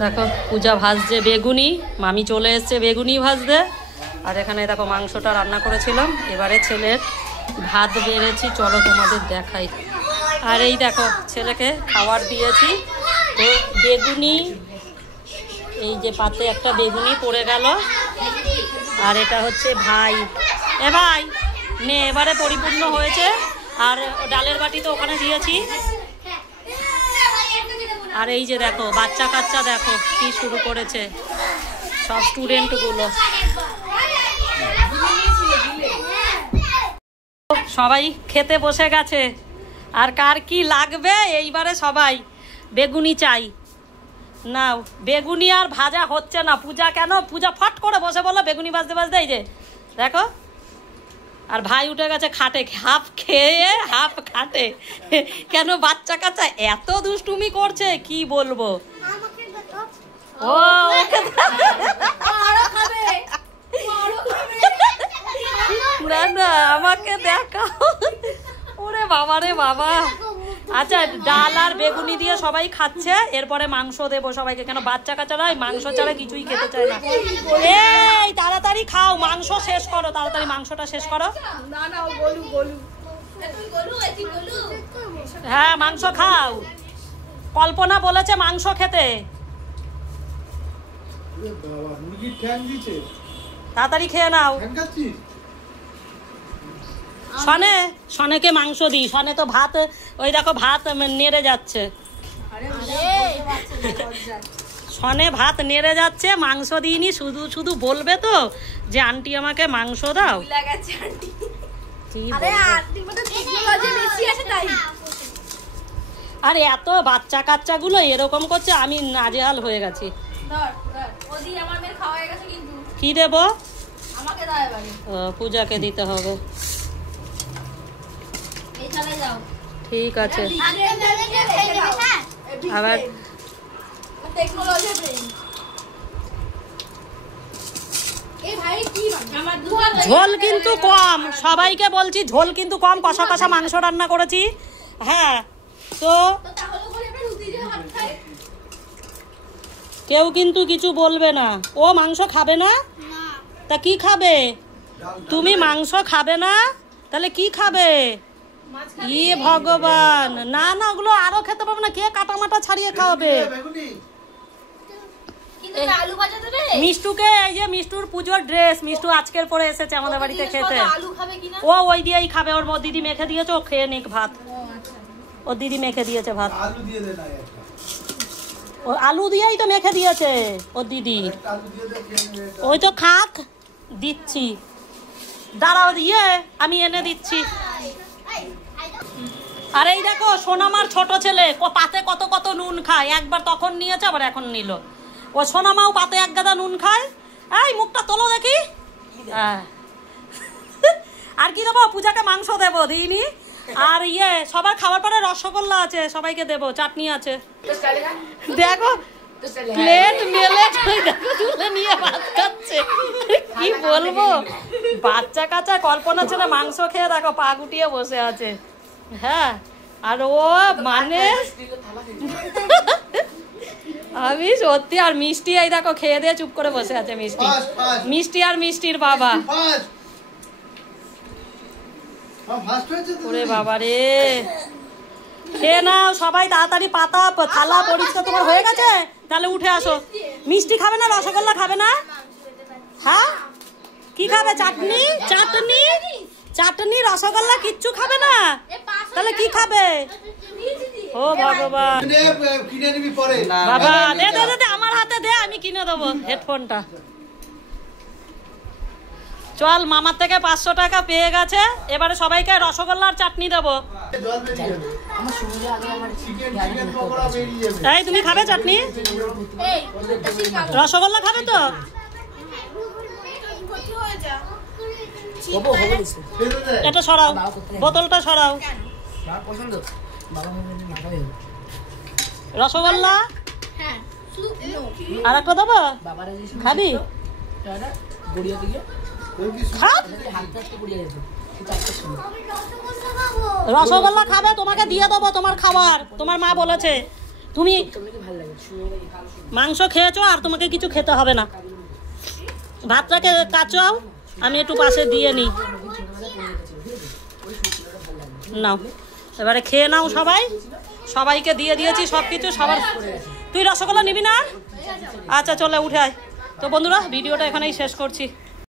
দেখো পূজা ভাজছে বেগুনি, মামি চলে এসছে বেগুনি ভাজতে। আর এখানে দেখো মাংসটা রান্না করেছিলাম, এবারে ছেলের ভাত বেড়েছি, চলো তোমাদের দেখাই। আর এই দেখো ছেলেকে খাবার দিয়েছি, তো বেগুনি এই যে পাতে একটা বেগুনি পড়ে গেল। আর এটা হচ্ছে ভাই, এ ভাই নে, এবারে পরিপূর্ণ হয়েছে। আর ডালের বাটি তো ওখানে দিয়েছি। আর এই যে দেখো বাচ্চা কাচ্চা দেখো কি শুরু করেছে, সব স্টুডেন্টগুলো সবাই খেতে বসে গেছে। আর কার কি লাগবে এইবারে সবাই বেগুনি চাই। নাও বেগুনি আর ভাজা হচ্ছে না, পূজা কেন, পূজা ফট করে বসে বললো বেগুনি ভাজতে ভাজতে, এই যে দেখো। আর ভাই উঠে গেছে খাটে, হাফ খেয়ে হাফ খাটে। কেন বাচ্চা কাচ্চা এত দুষ্টুমি করছে কি বলবো। ও না না আমাকে দেখাও, ওরে বাবা রে বাবা। আচ্ছা ডাল আর বেগুনি দিয়ে সবাই খাচ্ছে, এরপরে মাংস দেবো সবাইকে। কেন বাচ্চা কাচ্চারা মাংস ছাড়া কিছুই খেতে চায় না। এই তাড়াতাড়ি খাও, মাংস শেষ করো, তাড়াতাড়ি মাংসটা শেষ করো। হ্যাঁ মাংস খাও, কল্পনা বলেছে মাংস খেতে। তাড়াতাড়ি খেয়ে নাও। সনে, সনেকে মাংস দিই, সনে তো ভাত, ওই দেখো ভাত নেড়ে যাচ্ছে, সনে ভাত নেড়ে যাচ্ছে, মাংস দিইনি। শুধু শুধু বলবে তো যে আন্টি আমাকে মাংস দাও। আর এত বাচ্চা কাচ্চা গুলো এরকম করছে, আমি নাজেহাল হয়ে গেছি। কি দেবো? পূজাকে দিতে হবে। ঠিক আছে, আবার ঝোল কিন্তু কম, সবাইকে বলছি ঝোল কিন্তু কম, কষা কষা মাংস রান্না করেছি। হ্যাঁ তো কেউ কিন্তু কিছু বলবে না। ও মাংস খাবে না, তা কি খাবে? তুমি মাংস খাবে না, তাহলে কি খাবে? ইয়ে ভগবান, না না ওগুলো আরো খেতে পারবে না, কে কাটা মাটা ছাড়িয়ে খাওয়াবে? মিষ্টুকে, এই যে মিষ্টুর পুজোর ড্রেস, মিষ্টু আজকের পরে এসেছে আমাদের বাড়িতে খেতে। ও ওই দিয়েই খাবে, ওর দিদি মেখে দিয়েছে, ও খেয়ে নিক ভাত। ওর দিদি মেখে দিয়েছে ভাত, ও আলু দিয়েই তো মেখে দিয়েছে ওর দিদি। ওই তো খাক, দিচ্ছি, দাঁড়াও ইয়ে আমি এনে দিচ্ছি। আর এই দেখো সোনামার ছোট ছেলে পাতে কত কত নুন খায়, একবার তখন নিয়েছে আবার এখন নিল। ও সোনামাও পাতে এক গাদা নুন খায়। এই মুখটা তোলো দেখি। আর কি দেবো? পূজাকে মাংস দেবো, দিইনি। আর ইয়ে সবার খাবার পরে রসগোল্লা আছে, সবাইকে দেবো, চাটনি আছে। দেখো প্লেট মেলে তুলে নিয়ে ভাত খাচ্ছে, কি বলবো। বাচ্চা কাচ্চা কল্পনা ছেলে মাংস খেয়ে দেখো পা গুটিয়ে বসে আছে। হ্যাঁ আর ও মানে আমি সত্যি। আর মিষ্টি এই দেখো খেয়ে দিয়ে চুপ করে বসে আছে, মিষ্টি, মিষ্টি আর মিষ্টির বাবা। ওরে বাবা রে, খেয়ে নাও সবাই তাড়াতাড়ি, পাতা থালা পরিষ্কার তোমার হয়ে গেছে, তাহলে উঠে আসো। মিষ্টি খাবে না, রসগোল্লা খাবে না? হ্যাঁ কি খাবে? চাটনি, চাটনি, চাটনি, রসগোল্লা কিচ্ছু খাবে না, তাহলে কি খাবে? ও ভগবান, বাবা দে দে দে, আমার হাতে দে, আমি কিনে দেবো হেডফোনটা। চল, মামার থেকে 500 টাকা পেয়ে গেছে, এবারে সবাইকে রসগোল্লা আর চাটনি দেবো। এই তুমি খাবে চাটনি, রসগোল্লা খাবে তো? এটা সরাও, বোতলটা সরাও। রসগোল্লা আর একটা দেবো, খাবি? রসগোল্লা খাবে, তোমাকে দিয়ে দেবো তোমার খাবার, তোমার মা বলেছে। তুমি মাংস খেয়েছো আর তোমাকে কিছু খেতে হবে না। ভাতটাকে কাচাও, আমি একটু পাশে দিয়ে নিই। নাও এবারে খেয়ে নাও সবাই, সবাইকে দিয়ে দিয়েছি সব কিছু সবার। তুই রসগোল্লা নিবি না? আচ্ছা চলে উঠে আয়। তো বন্ধুরা ভিডিওটা এখানেই শেষ করছি।